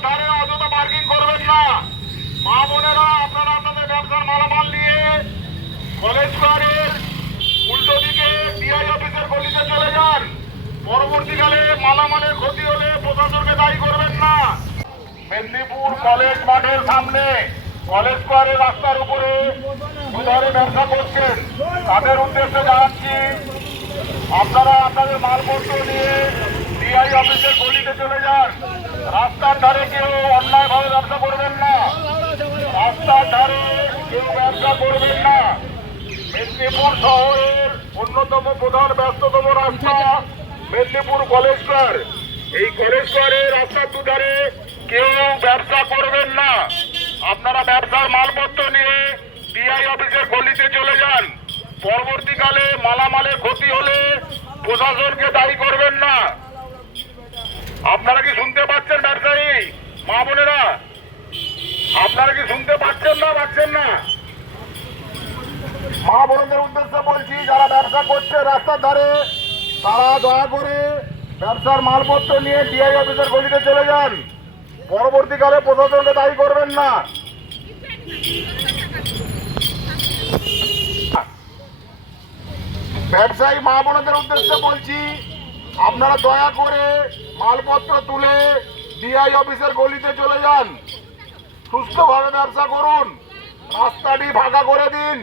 রাস্তার ধারে করবেন না। মা বোনেরা, আপনারা আপনাদের ব্যবসার মালামাল নিয়ে কলেজ স্কোয়ারের উল্টো ডিআই অফিসের গলিতে চলে যান। পরবর্তীকালে মালামালের ক্ষতি হলে প্রশাসনকে দায়ী করবেন না। মেদিনীপুর কলেজ মাঠের সামনে কলেজ স্কোয়ারের রাস্তার উপরে দুধারে ব্যবসা করছেন। তাদের উদ্দেশ্যে জানাচ্ছি, আপনারা আপনাদের মালপত্র নিয়ে ডিআই অফিসের গলিতে চলে যান। রাস্তার ধারে কেউ অন্যায় অন্যায়ভাবে ব্যবসা করবেন না। রাস্তার ধারে কেউ ব্যবসা করবেন না। মেদিনীপুর শহরের অন্যতম প্রধান ব্যস্ততম রাস্তা মেদিনীপুর কলেজ এই কলেজ রাস্তার দুধারে কেউ ব্যবসা করবেন না। আপনারা ব্যবসার মালপত্র নিয়ে ডিআই অফিসের গলিতে চলে যান। পরবর্তীকালে মালামালের ক্ষতি হলে প্রশাসনকে দায়ী করবেন না আপনারা কি শুনতে পাচ্ছেন ব্যবসায়ী বোনেরা, আপনারা কি শুনতে পাচ্ছেন না পাচ্ছেন না? মা বোনদের উদ্দেশ্যে বলছি, যারা ব্যবসা করছে রাস্তার ধারে, তারা দয়া করে ব্যবসার মালপত্র নিয়ে ডিআই অফিসের গলিতে চলে যান। পরবর্তীকালে প্রশাসনকে দায়ী করবেন না। ব্যবসায়ী মা বোনদের উদ্দেশ্যে বলছি, আপনারা দয়া করে মালপত্র তুলে ডিআই অফিসের গলিতে চলে যান। সুস্থভাবে ব্যবসা করুন। রাস্তাটি ফাঁকা করে দিন।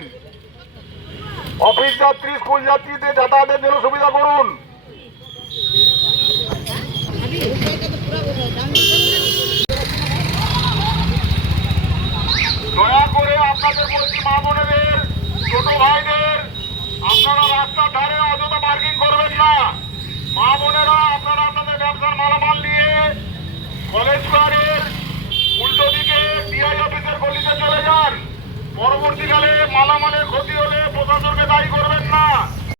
অফিস যাত্রী, স্কুল যাত্রীদের যাতায়াতের জন্য সুবিধা করুন। দয়া করে আপনাদের বলছি, মা বোনেদের, ছোট ভাইদের, আপনারা রাস্তার ধারে অযথা পার্কিং করবেন না। মা বোনেরা আপনারা আপনাদের ব্যবসার মালামাল নিয়ে কলেজ স্কোয়ারের উল্টো দিকে ডিআই অফিসের গলিতে চলে যান। পরবর্তীকালে মালামালের ক্ষতি হলে প্রশাসনকে দায়ী করবেন না।